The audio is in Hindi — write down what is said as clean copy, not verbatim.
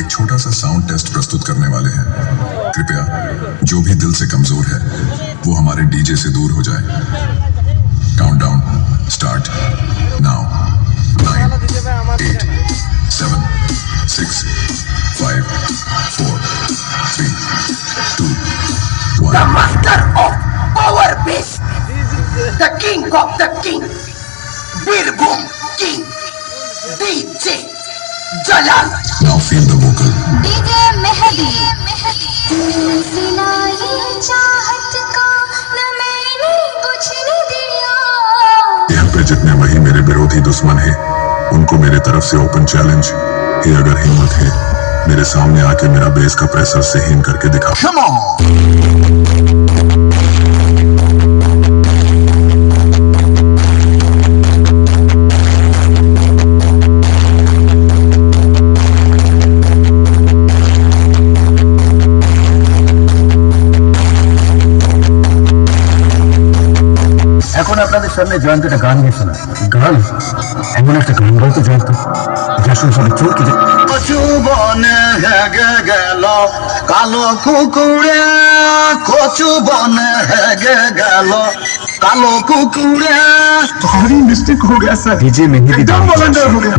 एक छोटा सा साउंड टेस्ट प्रस्तुत करने वाले हैं। कृपया जो भी दिल से कमजोर है वो हमारे डीजे से दूर हो जाए। Countdown start now. 9 8 7 6 5 4 3 2 1 The master of power beast, the king of the king, Birbhum King, DJ Jalal. Now feel the vocal. DJ मेहदी सिलाई चाहत का न मैंने बुझने दिया। यहाँ पे जितने वही मेरे विरोधी दुश्मन है उनको मेरे तरफ से ओपन चैलेंज है। अगर हिम्मत है मेरे सामने आके मेरा बेस का प्रेशर सहन करके दिखा। Come on. এখন আপনাদের সামনে জয়ন্ত একটা গান গেছে না গান এমন একটা গান গাইতে জয়ন্ত যা শুনে সবাই চলকে কচু বনে হেগে গেল কালো কুকুরে কচু বনে হেগে গেল কালো কুকুরে तुम्हारी मिस्टेक हो गया सर डीजे मेहदी एकदम वॉलंटियर हो गया